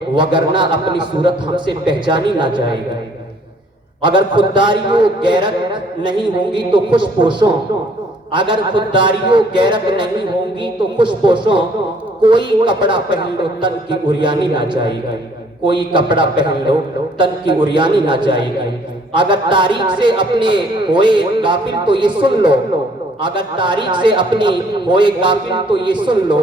वगरना अपनी सूरत हमसे पहचानी ना जाएगी। अगर खुददारियों गैरत नहीं होंगी तो खुश पोशों, अगर खुददारियों गैरत नहीं होंगी तो खुश पोशों, कोई कपड़ा पहन लो तन की उरियानी ना जाएगी, कोई कपड़ा पहन लो तन की उरियानी ना जाएगी। अगर तारीख से अपने होए गाफिल तो ये सुन लो, अगर तारीख से अपनी होए गाफिल तो ये सुन लो,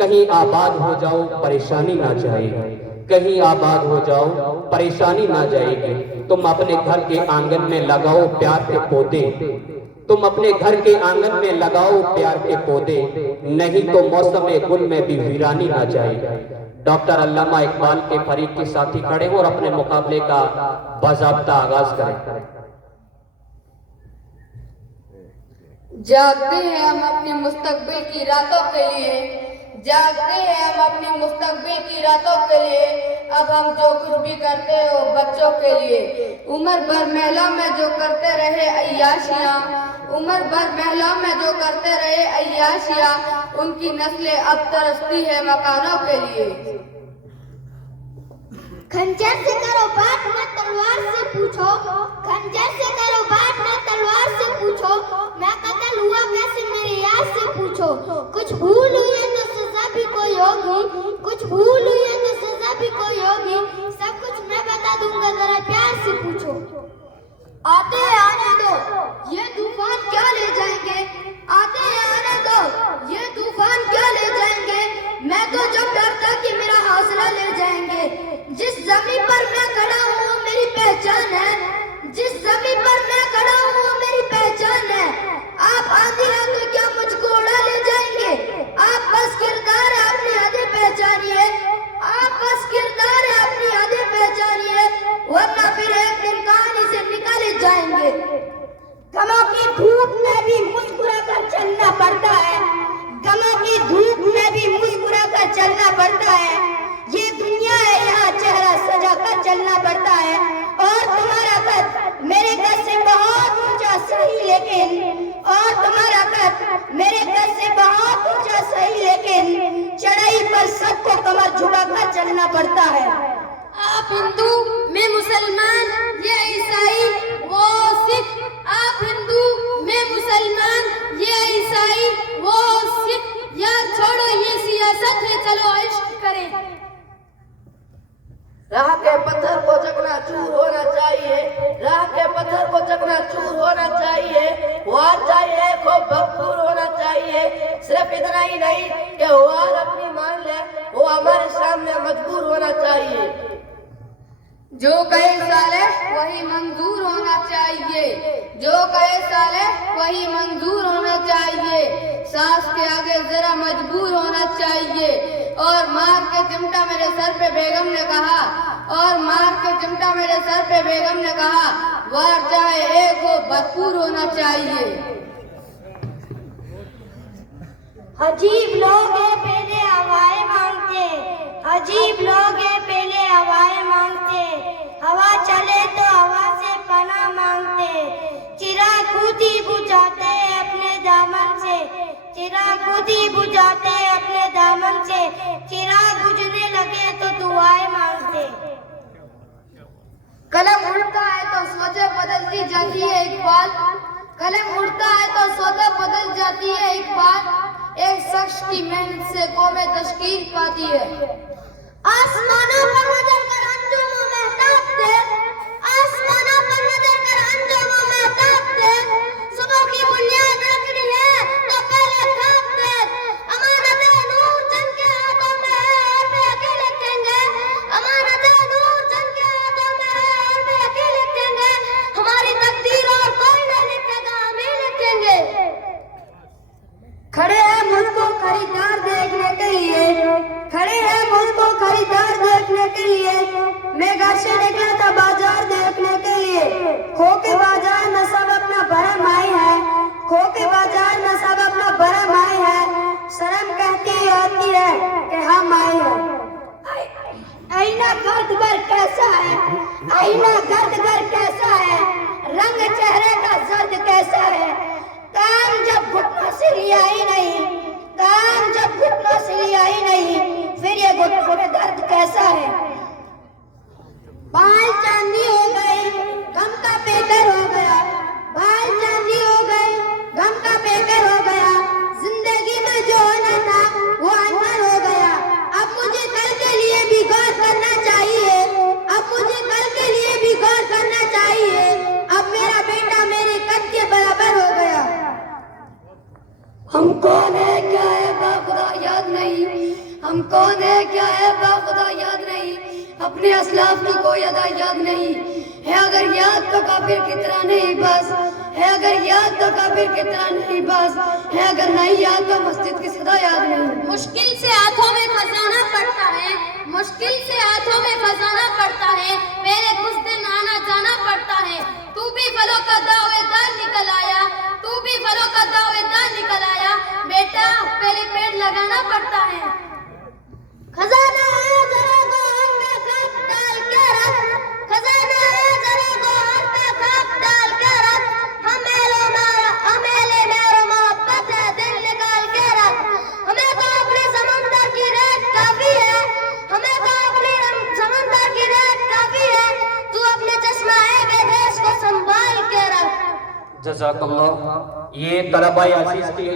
कहीं आबाद हो जाओ परेशानी ना जाएगी, कहीं आबाद हो जाओ परेशानी ना जाएगी। तुम अपने घर के आंगन में लगाओ प्यार के पौधे, तुम अपने घर के आंगन में लगाओ प्यार के पौधे, नहीं तो मौसम गुल में भी वीरानी ना जाएगी। डॉक्टर अल्लामा इकबाल के फरीक के साथी खड़े हो और अपने मुकाबले का बाज़ाब्ता आगाज करें। जागते हैं हम अपने मुस्तकबिल की रातों के लिए, जागते हैं हम अपने मुस्तकबिल की रातों के लिए, अब हम जो कुछ भी करते हो बच्चों के लिए। उम्र भर महलों में जो करते रहे अय्याशियां, उम्र भर महलों में जो करते रहे अय्याशियां, उनकी नस्लें अब तरसती है मकानों के लिए। खंजर से करो बात न तलवार से पूछो, खंजर से करो बात न तलवार से पूछो, मैं कत्ल हुआ कैसे मेरे यार से पूछो। कुछ भूल हुई है तो सजा भी कोई होगी, कुछ भूल हुई है तो सजा भी कोई होगी, सब कुछ मैं बता दूंगा जरा प्यार से पूछो। आते हैं आने दो ये तूफान क्या ले जाएंगे, आते हैं आने दो ये तूफान क्या ले जाएंगे, मैं तो जब डरता कि मेरा हौसला ले जाएंगे। जिस जमीन पर मैं खड़ा हूँ वो मेरी पहचान है, जिस जमीन पर मैं खड़ा हूँ वो मेरी पहचान है। आप आंधी हैं तो क्या मुझको उड़ा ले जाएंगे, आप बस किरदार है अपनी हदें पहचानिए, आप बस किरदार है अपनी हदें पहचानिए, वरना फिर एक दिन कहानी से निकाले जाएंगे। गमों की धूप में भी मुस्कुरा कर चलना पड़ता है, गमों की धूप में भी मुस्कुरा कर चलना पड़ता है। ये दुनिया है यहाँ चेहरा सजा कर चलना पड़ता है, और तुम्हारा कद मेरे कद से बहुत ऊंचा सही लेकिन, और तुम्हारा कद मेरे कद से बहुत ऊंचा सही लेकिन, चढ़ाई पर सबको कमर झुका कर चलना पड़ता है। आप हिंदू मैं मुसलमान ये ईसाई वो सिख, आप हिंदू मैं मुसलमान ये ईसाई वो सिख, यार छोड़ो ये सियासत है चलो इश्क करें। राह के पत्थर को चकनाचूर होना चाहिए, राह के पत्थर को चकनाचूर होना चाहिए, हुआ चाहिए खूब भरपूर होना चाहिए। सिर्फ इतना ही नहीं कि हुआ अपनी मान ले, वो हमारे सामने मजबूर होना चाहिए। जो कहे साले वही मंजूर होना चाहिए, जो कहे साले वही मंजूर होना चाहिए, सास के आगे जरा मजबूर होना चाहिए। और मार के चिमटा मेरे सर पे बेगम ने कहा, और मार के चिमटा मेरे सर पे बेगम ने कहा, वार चाहे एक हो भरपूर होना चाहिए। अजीब लोग हैं पहले हवाएं मांगते, अजीब लोग हैं पहले हवाएं मांगते, हवा चले तो हवा से पनाह मांगते, चिराग खुद ही बुझाते अपने दामन से, चिराग खुद ही बुझाते अपने दामन से, चिराग बुझने लगे तो दुआएं मांगते। कलम उड़ता है तो सोचे बदलती जाती है इकबाल, कलम उड़ता है तो सोचे बदल जाती है इकबाल, एक शख्स की मेहनत से कौमें तश्कील पाती है। आसमानों पर नजर कर अंजुमों महताब थे, आसमानों पर नजर कर अंजुमों महताब थे, सुबह की बुनियाद रखनी है तो पहले खाक दे, अमानत नूर जन के हाथों में है और वे अकेले रखेंगे, अमानत नूर जन के हाथों में है और वे अकेले रखेंगे, हमारी तकदीर और कोई नहीं लिखेगा हम ही लिखेंगे। खड़े हैं मुझको खरीदार देखने के लिए, खड़े हैं मुझको खरीदार देखने के लिए, मैं घर से निकला था बाजार देखने के लिए, खो के बाजार में सब अपना भरम आई है, खो के बाजार में सब अपना भरम आई है, शर्म कहती होती है कि हम आए हैं। आईना गर्द घर कैसा है, आईना गर्द घर कैसा है, रंग चेहरे का जर्द कैसा है, काम जब घुटनों से लिया ही नहीं, काम जब घुटनों से लिया ही नहीं, फिर ये घुटनों में दर्द कैसा है। अपने असलाफ की कोई अदा याद नहीं है, अगर याद तो काफिर की तरह नहीं बस है, अगर याद तो काफिर की तरह नहीं बस है, अगर नहीं याद तो मस्जिद की सदा याद नहीं। मुश्किल से हाथों में खजाना पड़ता है, मुश्किल से हाथों में खजाना पड़ता है, पहले कुछ दिन आना जाना पड़ता है। तू भी फलों का दावेदार निकल आया, तू भी फलों का दावेदार निकल आया, बेटा पहले पेड़ लगाना पड़ता है। खजाना है जरा गोहर में खाक डाल के रख, खजाना है जरा गोहर में खाक डाल के रख, हमें ले मेरा मोहब्बत है दिल निकाल के रख, हमें तो अपने समंदर की रेत काफी है, हमें तो अपने समंदर की रेत काफी है, तू अपने चश्मा है बेदेश को संभाल के रख। जज़ाकल्लाह। ये तलबाए अजीज की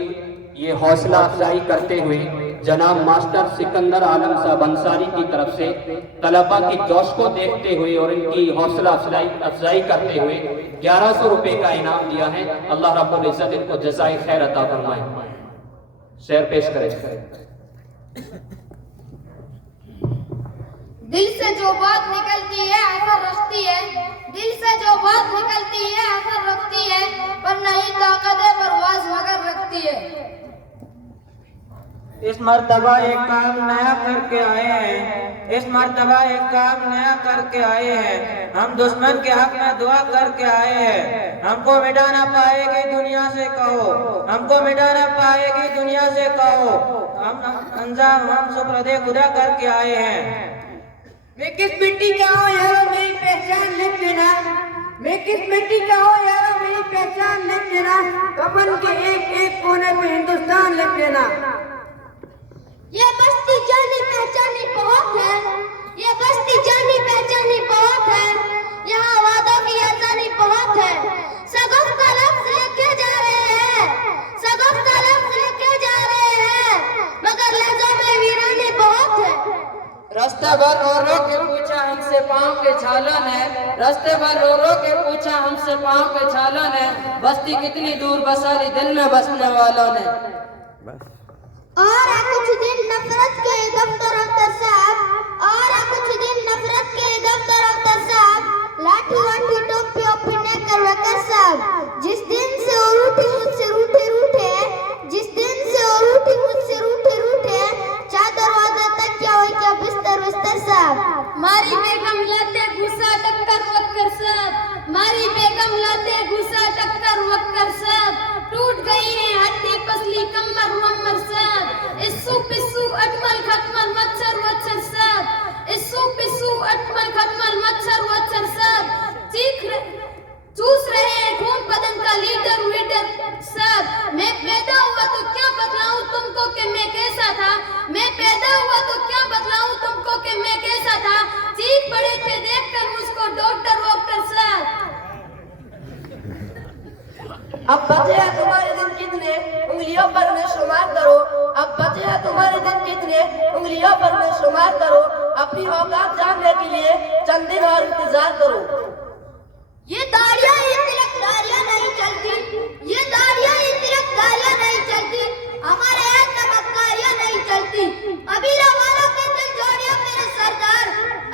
ये हौसला अफजाई करते हुए जनाब मास्टर सिकंदर आलम साहब अंसारी की तरफ से तलबा की जोश को देखते हुए और इनकी हौसला अफजाई करते हुए 1100 रुपए का इनाम दिया है। अल्लाह रब्बुल इज्जत इनको जज़ाए खैर अता फरमाए। शेर पेश करें। दिल से जो बात निकलती है असर रखती है, दिल से जो बात निकलती है असर रखती है, पर नहीं ताकत है परवाज़ मगर रखती है। इस मर्तबा एक काम नया करके आए हैं, इस मर्तबा एक काम नया करके आए हैं, हम दुश्मन के हक में दुआ करके आए हैं, हमको मिटा ना पाएगी दुनिया से कहो, हमको मिटा ना पाएगी दुनिया से कहो, हम सुप्रदे खुदा करके आए हैं। मैं किस मिट्टी का हूँ यारो मेरी पहचान लिख देना, मैं किस मिट्टी का हूँ यारो मेरी पहचान लिख देना, कफन के एक एक कोने पे हिंदुस्तान लिख देना। ये बस्ती जानी पहचानी बहुत है, ये बस्ती जानी पहचानी बहुत है, यहाँ वादों की आसानी बहुत है, सगुफ का लफ्ज़ लेके जा रहे हैं, सगुफ का लफ्ज़ लेके जा रहे हैं, मगर लहज़ों में वीरानी बहुत है। रास्ते भर रो रो के पूछा हमसे पाँव के छालन है, रास्ते भर रो रो के पूछा हमसे पाँव के छालन है, बस्ती कितनी दूर बसाली दिल में बसने वालों ने। और कुछ दिन नफरत के दफ्तर अख्तर साहब, और कुछ दिन नफरत के दफ्तर अख्तर साहब, लाठी वाठी टोपी ओपी कर वकर साहब, जिस दिन से और रूठी मुझसे रूठे रूठे, जिस दिन से और रूठी मुझसे रूठे रूठे, चादर वादर तकिया हो क्या बिस्तर बिस्तर साहब। मारी बेगम लाते घुसा टक्कर वक्कर साहब, मारी बेगम लाते घुसा टक्कर वक्कर साहब, टूट गई है हड्डी पसली कमर वमर साहब, इस्सू पिस्सू अटमल खटमल मच्छर वच्छर साहब, इस्सू पिस्सू अटमल खटमल मच्छर वच्छर साहब, चूस रहे हैं खून बदन का लीटर वीटर साहब। मैं पैदा हुआ तो क्या बतलाऊं तुमको कि मैं कैसा था, मैं पैदा हुआ तो क्या बतलाऊं तुमको कि मैं कैसा था, चीख पड़े थे देखकर मुझको डॉक्टर वॉक्टर साहब। अब बचे हैं तुम्हारे दिन कितने उंगलियों पर में शुमार करो, अब बचे हैं तुम्हारे दिन कितने उंगलियों पर में शुमार करो, अपनी औकात जानने के लिए चंद दिन और इंतजार करो। ये दाढ़ियाँ ये तिलक दाढ़ियाँ नहीं चलती, ये दाढ़ियाँ ये तिलक दाढ़ियाँ नहीं चलती, हमारे यहाँ चमत्कारियाँ नहीं चलती, अबीला वालों के दिल जोड़िया मेरे सरदार,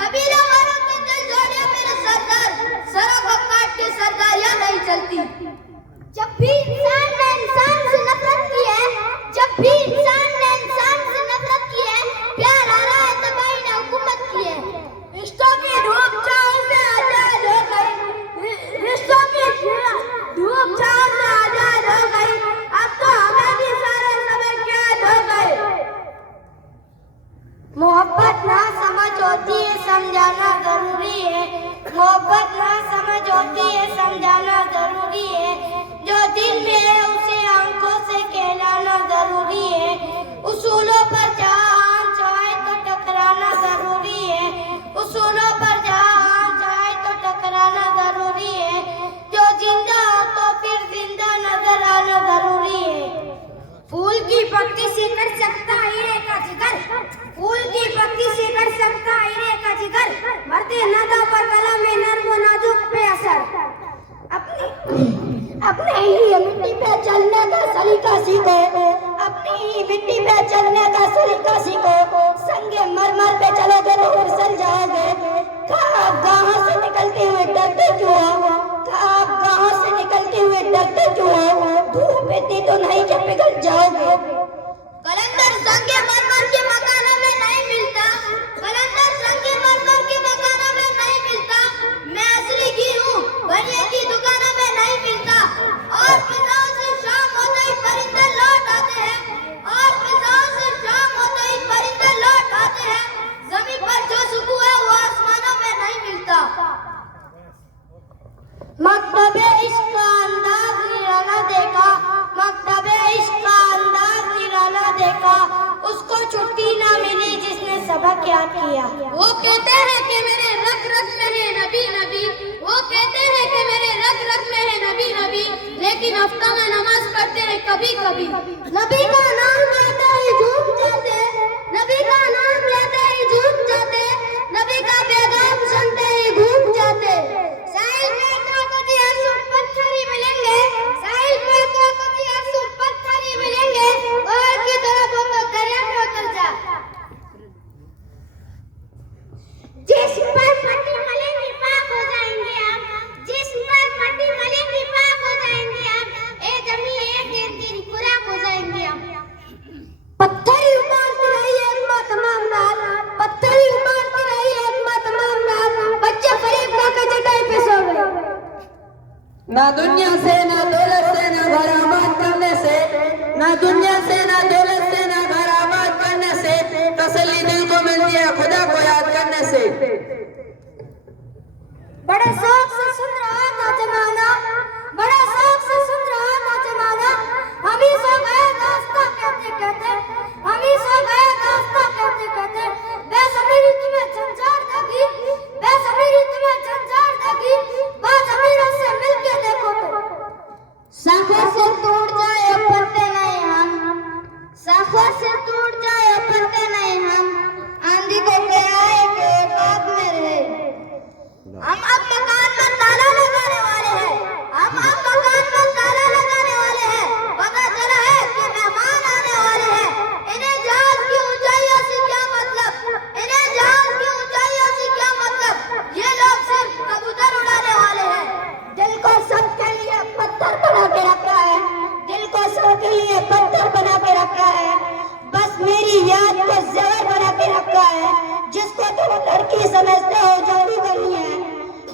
अबीला वालों के दिल जोड़िया मेरे सरदार, सरों को काट के सरदारियाँ नहीं चलती। जब भी इंसान ने इंसान से नफरत की है, जब भी इंसान ने इंसान से नफरत की है, प्यार आ रहा है तबाही ने हुकूमत की है। रिश्तों की धूप छाँव से आजाद हो गई, रिश्तों की धूप छाँव से आजाद हो गई, अब तो हमें भी सारे समय कैद हो गए। मोहब्बत ना समझ होती है समझाना जरूरी है, मोहब्बत ना समझ होती है समझाना जरूरी है, जो दिल में है उसे आंखों से कहलाना जरूरी है, उसूलों पर जहाँ चाहे तो टकराना जरूरी है, उसूलों पर जहाँ चाहे तो टकराना जरूरी है, जो जिंदा हो तो फिर जिंदा नजर आना जरूरी है। फूल की पत्ती से कर सकता हीरे का जिगर, फूल की पत्ती से कर सकता हीरे का जिगर, मरते नदा पर कलम में नर्म नाजुक पे असर। अपने ही मिट्टी पे चलने का सलीका सीखो, अपनी ही मिट्टी पे चलने का सलीका सीखो, संगे मरमर पे चलोगे तो फिसल जाओगे, संगमरमर के मकानों में नहीं मिलता, कलंदर संगमरमर के मकानों में नहीं मिलता। मैं असली घी हूँ, बढ़िया की दुकानों में नहीं मिलता। और फिजाओं से शाम होते ही परिंदे लौट आते हैं, और फिजाओं से शाम होते ही परिंदे लौट आते हैं। जमीन पर जो सुकून है वो आसमानों में नहीं मिलता। मकतबे इश्क का अंदाज निराला देखा, मकतबे इश्क का अंदाज निराला देखा, उसको छुट्टी ना मिली जिसने सबक याद किया। वो कहते हैं कि मेरे रग रग में है नबी नबी, वो कहते हैं कि मेरे रग रग में है नबी नबी, लेकिन हफ्ता में नमाज पढ़ते हैं कभी कभी। नबी का नाम लेते ही झूम जाते, नबी का नाम लेते ही झूम जाते, नबी का पैगाम सुनते ही घूम जाते। साहिल में तो कुछ आंसू पत्थर ही मिलेंगे, साहिल में तो कुछ आंसू पत्थर ही मिलेंगे, और की तरफ वो तो दरिया में उतर जा। जिस पर मट्टी मलेंगी पाक हो जाएंगे हम, जिस पर मट्टी मलेंगी पाक हो जाएंगे हम, ए जमीन एक दिन तेरी खुराक हो जाएंगे हम। पत्थर ही उतारती रही है तमाम रात, पत्थर ही उतारती रही है तमाम रात, बच्चे फरीब खाकर चटाई पे सो गए। ना दुनिया से ना दौलत से ना घर आबाद करने से, ना दुनिया से ना दौलत से ना घर आबाद करने से तसल्ली दिल को मिलती है खुदा को याद करने से। बड़े शौक से सुन रहा था जमाना, बड़े शौक से सुन रहा था जमाना, हम ही सो गए दास्तां कहते कहते, हम ही सो गए दास्तां कहते कहते। बेज़मीरी तुम्हें झंझार देगी, बेज़मीरी तुम्हें झंझार देगी, बाज़मीरों से मिलके देखो तो। शाखों से टूट जाए पत्ते नहीं हम, शाखों से टूट जाए पत्ते नहीं हम, आंधी को क्या है कि औकात में रहे। हम अब मकान में ताला लगाने वाले हैं, हम अब मकान में ताला लगाने वाले हैं। पता चला है कि मेहमान आने वाले हैं। इन्हें जहाज की ऊंचाइयों से क्या मतलब, इन्हें जहाज की ऊंचाइयों से क्या मतलब, ये लोग सिर्फ कबूतर उड़ाने वाले हैं। दिल को सबके लिए पत्थर बना के रखा है, दिल को सबके लिए पत्थर बना के रखा है, बस मेरी याद को ज़हर बना के रखा है। जिसको तुम लड़की समझते हो जादू करनी है,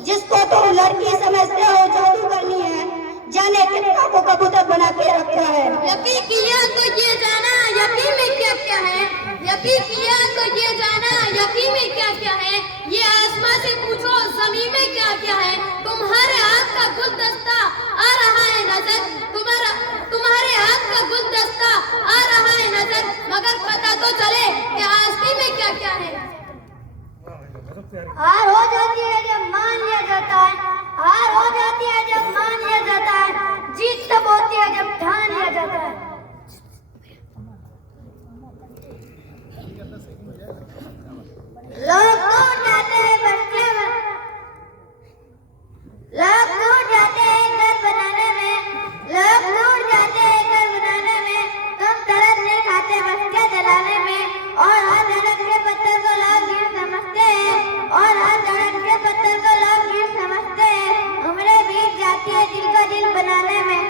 जिसको तुम लड़की समझते हो जादू करनी है, जाने कितना को कबूतर बना के रखा है। यकीन किया तो ये जाना यकीन में क्या क्या है, यकीन किया तो ये जाना यकीन में क्या क्या है, ये आसमां से पूछो जमीन में क्या क्या है। तुम्हारे हाथ का गुलदस्ता आ रहा है नजर, तुम्हारे हाथ का गुलदस्ता आ रहा है नजर, मगर पता तो चले कि आसमां में क्या क्या है। हार हो जाती है जब मान लिया जाता है, हार हो जाती है जब मान लिया जाता है, जीत तब होती है जब ठान लिया जाता है। लोग टूट जाते हैं बच्चे, लोग टूट जाते हैं घर बनाने में, लोग टूट जाते हैं घर बनाने में। तुम तरस नहीं खाते बच्चे जलाने में, और हर धड़क के पत्थर को लोग गिर समझते हैं, और हर धड़क के पत्थर को लोग गिर समझते हैं। उम्रें बीत जाती है दिल को दिल बनाने में।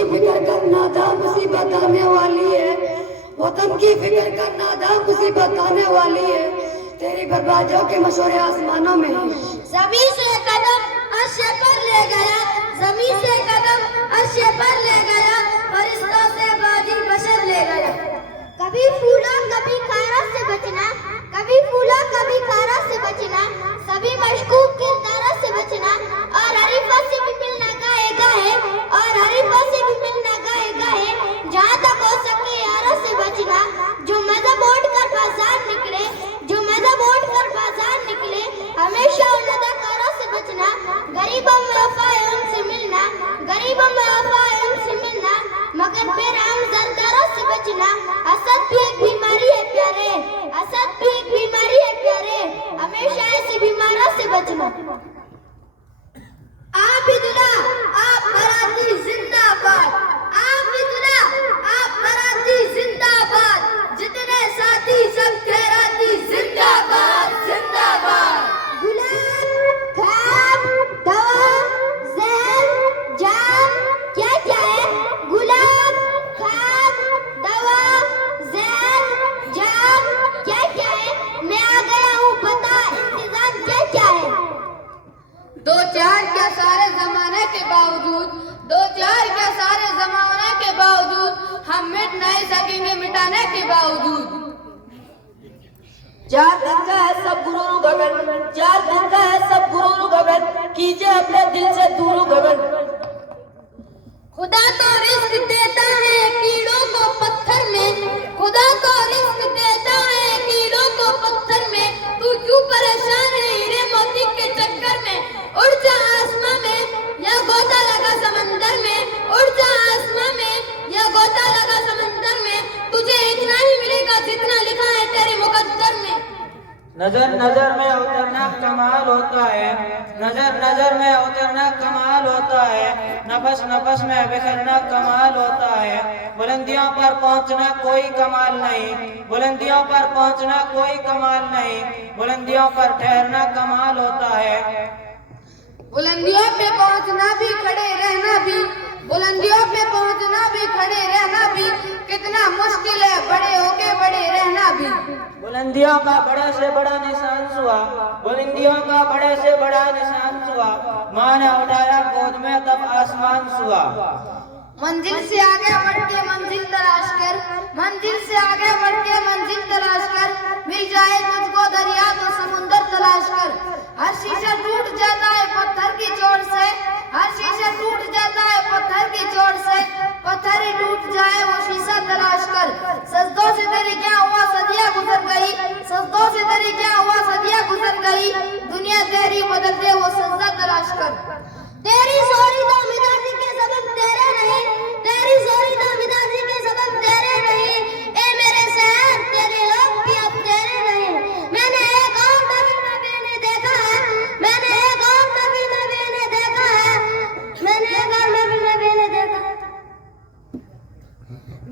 की फिक्र करना था मुसीबत आने वाली है, वतन की फिक्र करना था मुसीबत आने वाली है, तेरी बर्बादियों के मशवरे आसमानों में है। जमीन से कदम अर्श पर ले गया, जमीन से कदम अर्श पर ले गया, फरिश्तों से बाजी बशर ले गया। कभी फूला कभी खारा से बचना, कभी फूला कभी खारा से बचना, सभी मशकूक किरदारों से बचना, और हरीफा से भी मिलना गाए गाए, और हरीफा से भी मिलना गाए गाए, जहाँ तक हो सके यारों से बचना। जो मजहब ओढ़ कर बाजार निकले, जो मजहब ओढ़ कर बाजार निकले, हमेशा उन अदाकारों से बचना। गरीबों में वफा है उनसे मिलना, गरीबों में वफा है उनसे मिलना, मगर बेरहम सरदारों से बचना। असद भी एक बीमारी है प्यारे, असद भी एक बीमारी है प्यारे, हमेशा ऐसे बीमारों से बचना। आप बिदुला आप बराती जिंदाबाद, आप बिदुला आप बराती जिंदाबाद, जितने साथी सब खैराती जिंदाबाद जिंदाबाद। गुलाम खाब दवा जहर जाम क्या क्या है? गुलाम खाब दवा जहर जाम क्या क्या है? मैं आ गया हूँ बता इंतजाम क्या क्या है? दो चार के सारे जमाने के बावजूद, दो चार के सारे जमाने के बावजूद हम मिट नहीं सकेंगे मिटाने के बावजूद। चार दिन का है सब गुरु गगन, चार दिन का है सब गुरु गगन, कीजिए अपने दिल से दूर गगन। खुदा तो रिस्क देता है कीड़ों को पत्थर में, खुदा तो रिस्क देता है कीड़ों को पत्थर में, तू क्यों परेशान है हीरे मोती के चक्कर में? उड़ जा आसमां में या गोता लगा समंदर में, उड़ जा आसमां में या गोता लगा समंदर में, तुझे इतना ही मिलेगा जितना लिखा है तेरे मुकद्दर में। नजर नजर में उतरना कमाल होता है, नजर नजर में उतरना कमाल होता है, नफस नफस में बिखरना कमाल होता है। बुलंदियों पर पहुंचना कोई कमाल नहीं, बुलंदियों पर पहुंचना कोई कमाल नहीं, बुलंदियों पर ठहरना कमाल होता है। बुलंदियों पे पहुंचना भी खड़े रहना भी, बुलंदियों पे पहुंचना भी खड़े रहना भी, कितना मुश्किल है बड़े होके बड़े रहना भी। बुलंदियों का बड़े से बड़ा निशान हुआ, बुलंदियों का बड़े से बड़ा निशान हुआ, माँ ने उठाया गोद में तब आसमान हुआ। मंजिल से आगे बढ़ के मंजिल तलाश कर, मंजिल से आगे बढ़ के मंजिल तलाश कर, मिल जाए तुझको दरिया तो समुंदर तलाश कर। हर शीशा टूट जाता है पत्थर की चोट से, हर शीशा टूट जाता है पत्थर की चोट से, पत्थर ही टूट जाए वो शीशा तलाश कर। सजदों से तेरी क्या हुआ सदियां गुजर गई, सजदों से तेरी क्या हुआ सदियां गुजर गई, दुनिया तेरी बदल दे वो सजदा तलाश कर। तेरी जोरी तो मिजाजी के सबब तेरे नहीं, तेरी जोरी तो मिजाजी के सबब तेरे नहीं, ए मेरे शहर तेरे लोग भी अब तेरे नहीं। मैंने एक और नबी ने देखा है, मैंने एक और नबी ने देखा है, मैंने एक और नबी ने देखा है।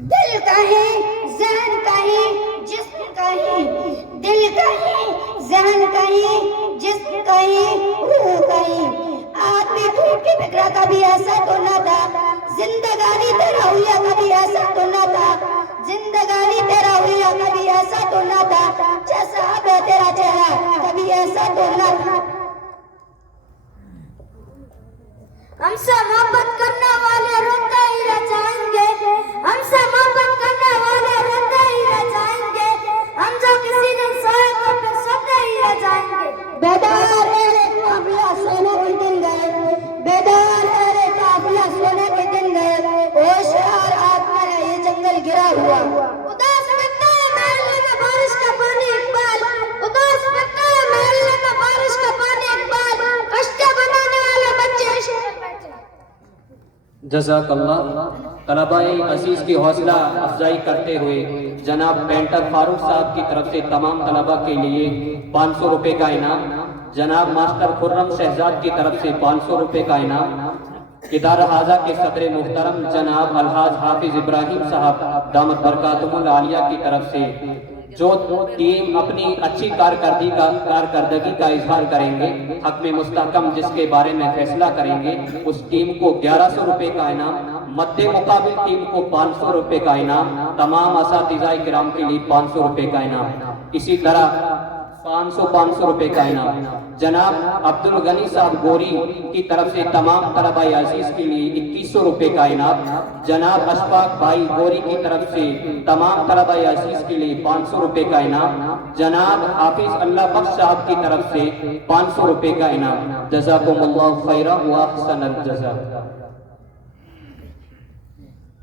दिल कहीं जहन कहीं जिस्म कहीं, दिल कहीं जहन कहीं जिस्म कहीं रूह कहीं, आदमी टूट के बिखरा कभी ऐसा तो न था, जिंदगानी तेरा हुआ कभी ऐसा तो न था, जिंदगानी तेरा हुआ कभी ऐसा तो न था, जैसा अब है तेरा चेहरा कभी ऐसा तो न था। हमसे मोहब्बत करने वाले रोते ही रह जाएंगे, हमसे मोहब्बत करने वाले रोते ही रह जाएंगे, हम जो किसी दिन सोए तो फिर सोते ही रह जाएंगे। बेदार अरे काफिला सोने के दिन गए, बेदार अरे काफिला सोने के दिन गए, होशियार आदमी है ये जंगल गिरा हुआ। उदास बिकता है महल में बारिश का पानी इकबाल, उदास बिकता है महल में बारिश का पानी इकबाल, कश्ते बनाने वाले बच्चे जज़ाकल्लाह। तलबाए अजीज की हौसला अफजाई करते हुए जनाब पेंटर फारूक साहब की तरफ से तमाम तलबा के लिए 500 रुपए का इनाम, जनाब मास्टर खुर्रम शहजाद की तरफ से 500 रुपए का इनाम, इदारा हाजा के सदर मुहतरम जनाब अलहाज हाफिज इब्राहिम साहब दामत बरकातुहुल आलिया की तरफ से जो टीम अपनी अच्छी कारकर्दगी का इजहार करेंगे, हक में मुस्तहकम जिसके बारे में फैसला करेंगे, उस टीम को 1100 रुपए का इनाम मध्य मुकाबिल टीम को 500 रुपए का इनाम, तमाम असातिज़ाए किराम के लिए 500 रुपए का इनाम। इसी तरह 500 रुपए का इनाम जनाब अब्दुल गनी साहब गोरी की तरफ से तमाम तलबाए अजीज के लिए 2100 रुपए का इनाम। जनाब अशफाक भाई गोरी की तरफ से तमाम तलबाए अजीज के लिए 500 रुपए का इनाम। जनाब हाफिज अल्लाह बख्श साहब की तरफ से 500 रुपए का इनाम। जज़ाकुमुल्लाहु खैरन व अहसनल जज़ा।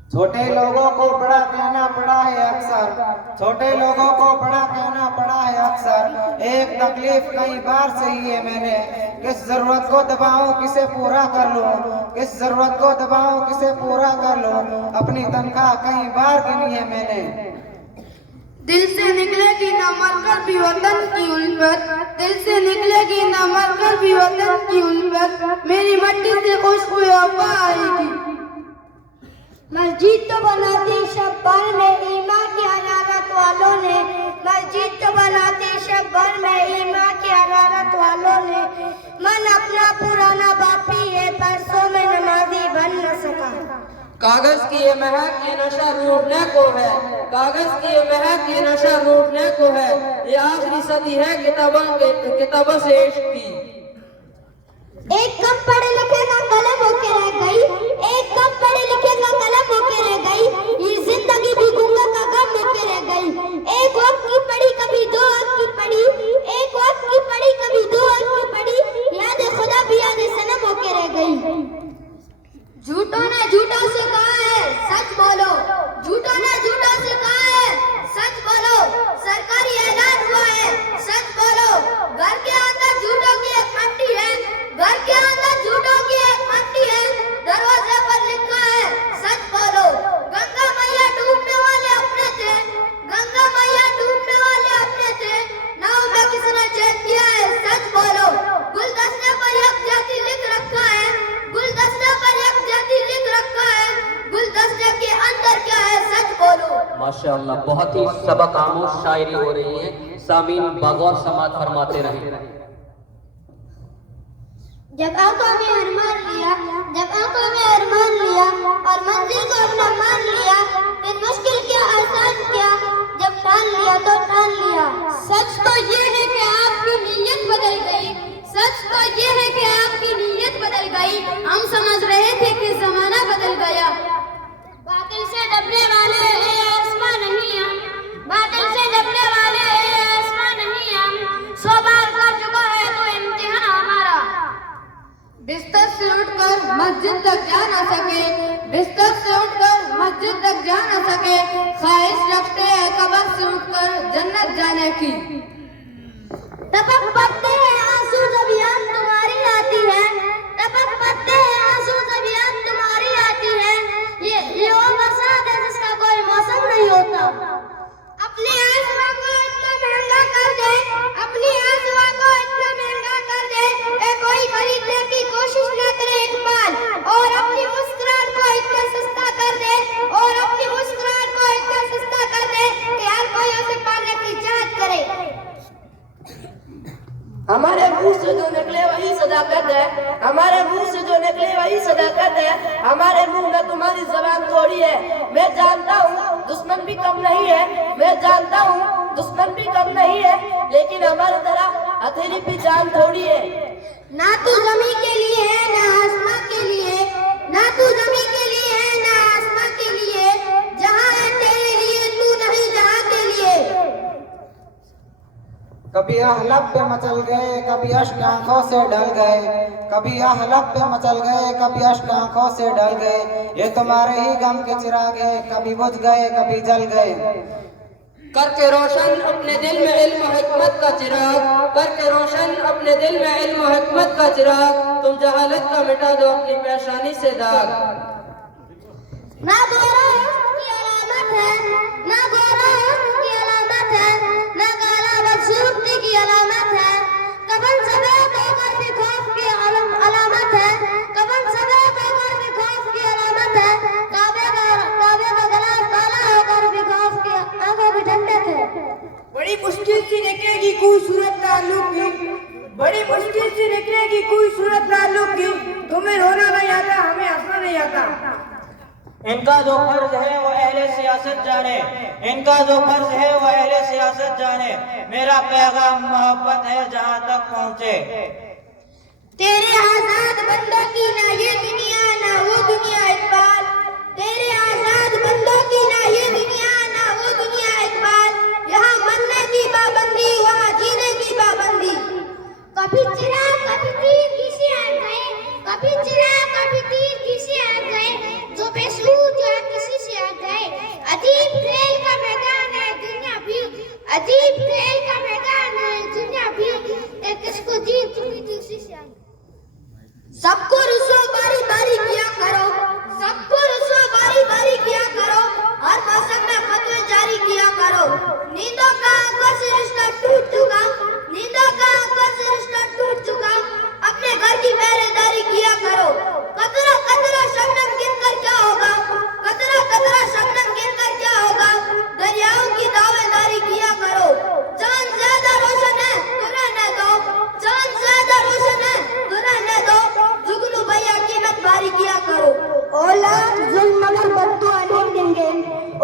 छोटे लोगों को बड़ा कहना पड़ा है अक्सर, छोटे लोगों को बड़ा कहना पड़ा है अक्सर। एक तकलीफ कई बार सही है मैंने, किस जरूरत को दबाऊं किसे पूरा कर लूं, किस जरूरत को दबाऊं किसे पूरा कर लूं। अपनी तनख्वाह कई बार गिनी है मैंने। दिल से निकलेगी न मरकर भी वतन की उल्फत, दिल से निकलेगी न मरकर भी वतन की उल्फत। मेरी मट्टी से खुशबू वफा आएगी। मस्जिद तो बनाती शब्बर में ईमान की हरारत वालों ने, मस्जिद तो बनाती शब्बर में ईमान की हरारत वालों ने। मन अपना पुराना बापी है, परसों में नमाजी बन न सका। कागज की ये महक ये नशा रूठने को है, कागज की ये महक ये नशा रूठने को है। ये आखिरी सदी है किताबों से इश्क की। एक कम पढ़े लिखे का कलम होके रह गई, एक कम पढ़े लिखे का कलम होके रह गई। ये जिंदगी भी गूंगा का गम होके रह गई। एक वक्त की पढ़ी कभी दो वक्त की पढ़ी, एक वक्त की पढ़ी कभी दो वक्त की पढ़ी। याद खुदा भी याद सनम होके रह गई। झूठों ने झूठा से कहा है सच बोलो, झूठों ने झूठा से कहा है सच बोलो। सरकारी ऐलान हुआ है सच बोलो। घर के अंदर झूठों की एक मंडी है, घर के अंदर झूठों की एक मंडी है। दरवाजे पर लिखा है सच बोलो। गंगा मैया डूबने वाले अपने थे, गंगा मैया डूबने वाले अपने थे। नाव में किसने चेक किया है सच बोलो। गुलदस्ते पर एक जाति लिख रखा है, गुलदस्ते पर एक जाति लिख रखा है। गुलदस्ते के अंदर क्या है सच बोलो। माशाअल्लाह बहुत ही सबक आमोज शायरी हो रही है। सामीन बगौर समात फरमाते रहे। जब आंखों में अरमान लिया, जब आंखों में अरमान लिया और मंजिल को अपना मान लिया, फिर मुश्किल क्या आसान क्या, जब ठान लिया तो ठान लिया। सच तो ये है कि आपकी नीयत बदल गई, सच तो ये है कि आपकी नीयत बदल गई। हम समझ रहे थे कि जमाना बदल गया। बातिल से डरने वाले आसमां नहीं हम, बातिल से डरने वाले आसमां नहीं हम। 100 बार कर चुका है तो इम्तिहान हमारा। बिस्तर से उठकर मस्जिद तक जा न सके, बिस्तर से उठकर मस्जिद तक जा न सके। ख्वाहिश रखते हैं कब्र से उठकर जन्नत जाने की। टपक पड़ते हैं आंसू जब याद तुम्हारी आती है, टपक पड़ते हैं आंसू जब याद तुम्हारी आती है। ये वो बरसात है जिसका कोई मौसम नहीं होता। अपने आसमां को इतना महंगा कर दे, अपनी आसमां को इतना महंगा कर दे कोई खरीदने की कोशिश न करे एक बार। और अपनी मुस्कुराहट को इतना सस्ता कर दे, और अपनी मुस्कुराहट को इतना सस्ता कर दे कि हर कोई उसे पाने की चाहत करे। हमारे मुंह से जो निकले वही सदाकत है, हमारे मुंह से जो निकले वही सदाकत है। हमारे मुंह में तुम्हारी जबान थोड़ी है। मैं जानता हूँ दुश्मन भी कम नहीं है, मैं जानता हूँ दुश्मन भी कम नहीं है, लेकिन हमारी तरह हथेली पे जान थोड़ी है। ना तू जमी के लिए है ना आसमां के लिए, ना तू जमी के लिए है ना आसमां के लिए। जहाँ है तेरे लिए तू नहीं जहाँ के लिए। कभी आहलब पे मचल गए, कभी अश्क आंखों से डल गए, कभी आहलब पे मचल गए, कभी अश्क आंखों से डल गए। ये तुम्हारे ही गम के चिराग है, कभी बुझ गए कभी जल गए। करके रोशन अपने दिल में इल्म हिकमत का चिराग, करके रोशन अपने दिल में इल्म हिकमत का चिराग। तुम जहालत का मिटा दो अपनी पेशानी से दाग। ना गोरा की अलामत है, ना गोरा की अलामत है, ना काला बदसूरती की अलामत है। कफन सफेद होकर भी खौफ की अलामत है, कफन सफेद होकर भी खौफ की अलामत है। काबे का गला काला होकर भी खौफ की आंखों भी ठंडक है। बड़ी मुश्किल से निकलेगी कोई सूरत ताल्लुक की, बड़ी मुश्किल से निकलेगी कोई सूरत ताल्लुक की। तुम्हें रोना नहीं आता, हमें हंसना नहीं आता। इनका जो फर्ज है वो अहले सियासत जाने, इनका जो फर्ज है वो अहले सियासत जाने। मेरा पैगाम मोहब्बत है जहाँ तक पहुँचे। तेरे आजाद बंदों की ना ये दुनिया ना वो दुनिया इकबाल, तेरे आजाद बंदों की ना ये दुनिया ना वो दुनिया इकबाल, यहाँ मरने की पाबंदी वहाँ जीने की पाबंदी। कभी चिराग कभी तीर किसी आ गए, कभी चिराग कभी तीर किसी आ गए, जो बेसूद जो किसी से आ गए। अजीब खेल का मैदान है दुनिया भी, अजीब खेल का मैदान है दुनिया भी, किसको जीत चुकी दूसरी से। सबको रुसवा बारी बारी किया करो, सबको रुसवा बारी बारी किया करो, हर मौसम में फतवे जारी किया करो। नींदों का आंखों से रिश्ता टूट चुका, नींदों का आंखों से रिश्ता टूट चुका, अपने घर की पहरेदारी किया करो। कतरा कतरा शबनम गिरकर क्या होगा, कतरा कतरा शबनम गिरकर क्या होगा, दरियाओं की दावेदारी किया करो। चांद ज्यादा रोशन है तो रहने दो, चांद ज्यादा रोशन है तो रहने दो, जुगनू भैया की नटवारी किया करो। औलाद जुल्म मगर बद्दुआ नहीं देंगे,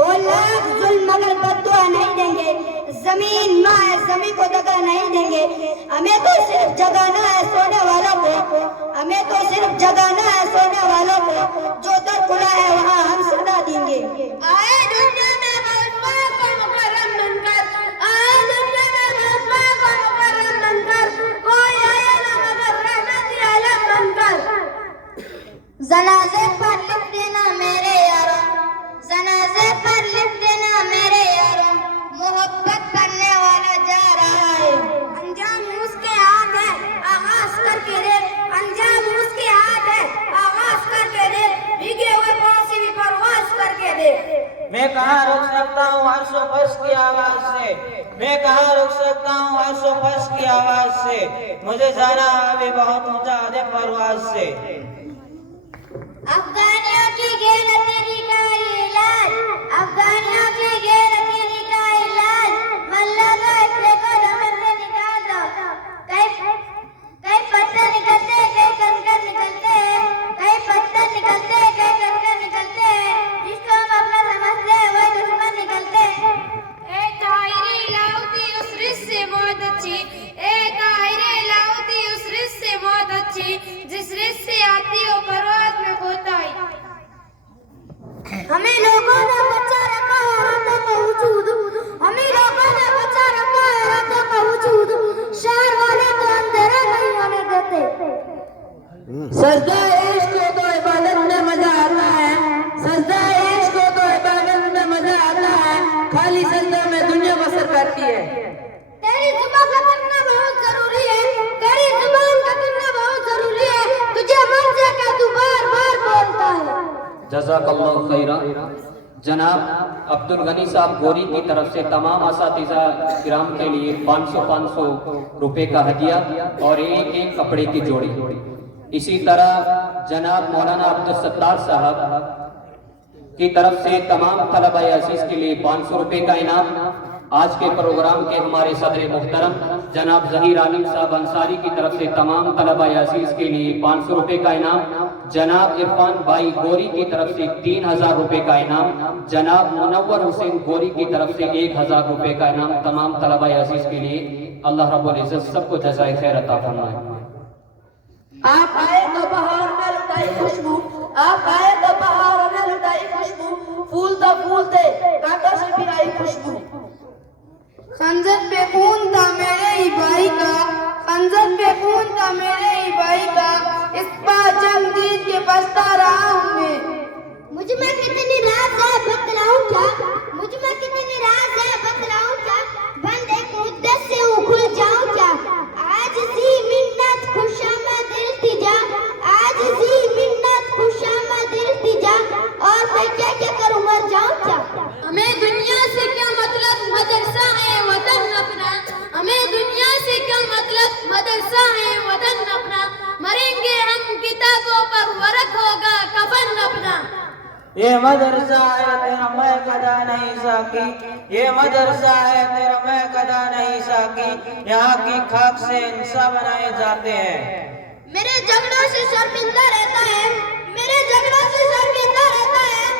औलाद जुल्म मगर बद्दुआ नहीं देंगे, जमीन माँ है जमीन को दगा नहीं देंगे। हमें तो सिर्फ जगाना है सोने वालों को, हमें तो सिर्फ जगाना है सोने वालों को, जो दर खुला है वहाँ हम सदा देंगे। आए दुनिया में मौला को मुकर्रम बनकर, आए दुनिया में मौला को मुकर्रम बनकर, कोई आया ना मगर रहमत आलम बनकर। जनाजे पर लिख देना मेरे यारों, जनाजे पर लिख देना मेरे यारों, मोहब्बत करने वाला जा रहा है। अंजाम उसके हाथ है आगाज करके दे, अंजाम उसके हाथ है आगाज करके दे, भीगे हुए पांव से भी परवाज करके दे। मैं कहाँ रुक सकता हूँ अर्शो फर्श की आवाज से, मैं कहाँ रुक सकता हूँ अर्शो फर्श की आवाज से, मुझे जाना अभी बहुत ऊंचा है परवाज से। अफगानियों की गैरती का इलाज, अफगानियों की गैरती का इलाज, मल्ला का इतने को नमन से निकाल दो। कई पत्थर निकलते कई कंकर निकलते हैं, कई पत्थर निकलते कई कंकर निकलते हैं, जिसको हम अपना समझते हैं वही दुश्मन निकलते हैं। एक तायरी लाउती उस रिश्ते से मौत अच्छी, एक तायरी लाउती उस रिश्ते से मौत अच्छी, जिस रिश्ते से आती हो परवाज में कोताही। हमें लोगों ने बचा रखा है रातों का वजूद, हमें लोगों ने बचा रखा है रातों का वजूद, शहर वाले तो अंधेरा नहीं होने देते। सजदा इश्क को तो इबादत में मजा आता है, सजदा इश्क को तो इबादत में मजा आता है, खाली सजदा में दुनिया बसर करती है। तेरी जुबान का करना बहुत जरूरी है, तेरी जुबान का करना बहुत जरूरी है, तुझे मर जाएगा तू बार बार बोलता है। जज़ाकल्लाहु खैरा। जनाब अब्दुल गनी साहब गोरी की तरफ से तमाम असातिज़ा किराम के लिए 500 रुपए का हदिया और एक एक कपड़े की जोड़ी। इसी तरह जनाब मौलाना अब्दुल सत्तार साहब की तरफ से तमाम तलबा अज़ीज़ के लिए 500 रुपए का इनाम। आज के प्रोग्राम के हमारे सदर मुहतरम जनाब जहीर आलिम साहब अंसारी की तरफ से तमाम तलबा अज़ीज़ के लिए 500 रुपए का इनाम। जनाब इरफान भाई गोरी की तरफ से 3000 रुपए का इनाम। जनाब मुनव्वर हुसैन गोरी की तरफ से 1000 रुपए का इनाम। तमाम तलबा अज़ीज़ के लिए अल्लाह रब्बुल इज़्ज़त सबको जज़ाए खैर अता फरमाए। आप आए तो बहार में लुटाई खुशबू, आप आए तो बहार में लुटाई खुशबू, फूल तो फूल थे कांटों से भी आई खुशबू। खंजर पे खून था मेरे ही भाई का, खंजर पे खून था मेरे ही भाई का, इस बार जंग जीत के पछता रहा हूँ मैं। मुझ में कितनी राज है बतलाऊं क्या, मुझ में कितनी राज है बतलाऊं क्या, बंद एक मुद्दे से उखड़ जाऊं क्या। आज सी मिन्नत खुशामद इल्तिजा, आज सी मिन्नत खुशामद इल्तिजा, और मैं क्या क्या करूं मर जाऊं क्या। हमें दुनिया से क्या मतलब मदरसा है वतन अपना, हमें दुनिया से क्या मतलब मदरसा है वतन अपना, मरेंगे हम किताबों पर वरक होगा कफन अपना। ये मदरसा है तेरा मैं कदा नहीं साकी, ये मदरसा है तेरा मैं कदा नहीं साकी, यहाँ की खाक से इंसान बनाए जाते हैं। मेरे झगड़ों से शर्मिंदा रहता है, मेरे झगड़ों से शर्मिंदा रहता है,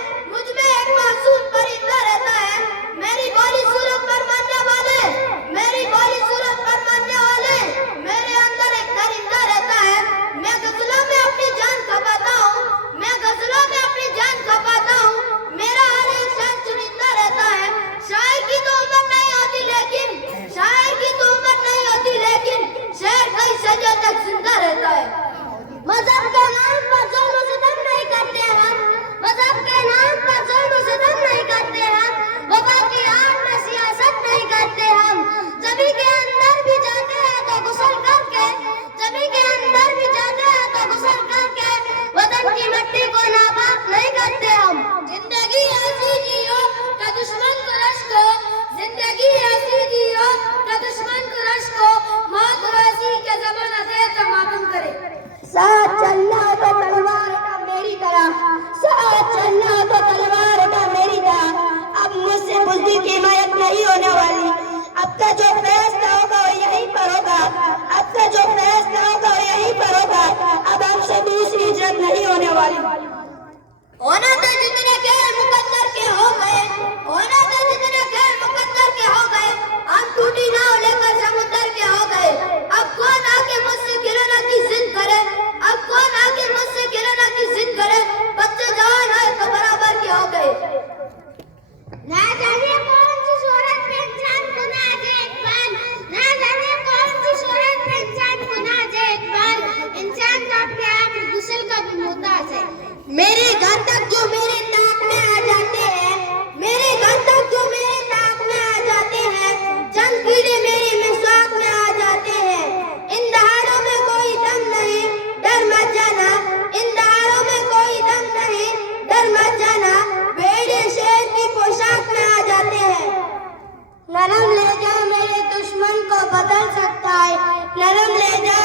मजहब के नाम पर जुल्म सितम नहीं करते हम, मजहब के नाम पर जुल्म सितम नहीं करते हम, वफा की आग में सियासत नहीं करते हम। जमी के अंदर भी जाते हैं तो गुस्ल करके, जमी के अंदर भी जाते हैं तो गुस्ल करके, वतन की मिट्टी को नापाक नहीं करते हम। जिंदगी ऐसी जियो का दुश्मन को रश को, जिंदगी ऐसी जियो का दुश्मन को रश को, मौत वैसी के ज़माना से तो मालूम करे। साथ चलना तो तलवार का मेरी तरह, साथ चलना तो तलवार का मेरी तरह। अब मुझसे बुज़दिल की हिमायत नहीं होने वाली, अब का जो फैसला होगा वो यहीं पर होगा, अब का जो फैसला होगा वो यहीं पर होगा। अब हमसे दूसरी हिजरत नहीं होने वाली। होना तो जितने खेल मुकद्दर के हो गए, होना तो जितने खेल मुकद्दर के हो गए, हम टूटी नाव लेकर समुद्र के हो गए। अब कौन आके मुझसे खिलौना की जिद करे, अब कौन आके मुझसे खिलौना की जिद करे, बच्चे जवान है तो बराबर के हो गए। ना जाने कौन सी शोहरत में इंसान को ना देख पाए, ना जाने कौन सी शोहरत में इंसान को ना देख पाए, इंसान तो अपने आप गुस्ल का भी मोहताज है। मेरे घर तक जो मेरे नाक में आ जाते हैं, मेरे घर तक जो मेरे नाक में आ जाते हैं, चंद कीड़े मेरे मिसवाक में आ जाते हैं। इन दहाड़ों में कोई दम नहीं, डर मत जाना, इन दहाड़ों में कोई दम नहीं, डर मत जाना, भेड़े शेर की पोशाक में आ जाते हैं। नरम लहजा मेरे दुश्मन को बदल सकता है, नरम लहजा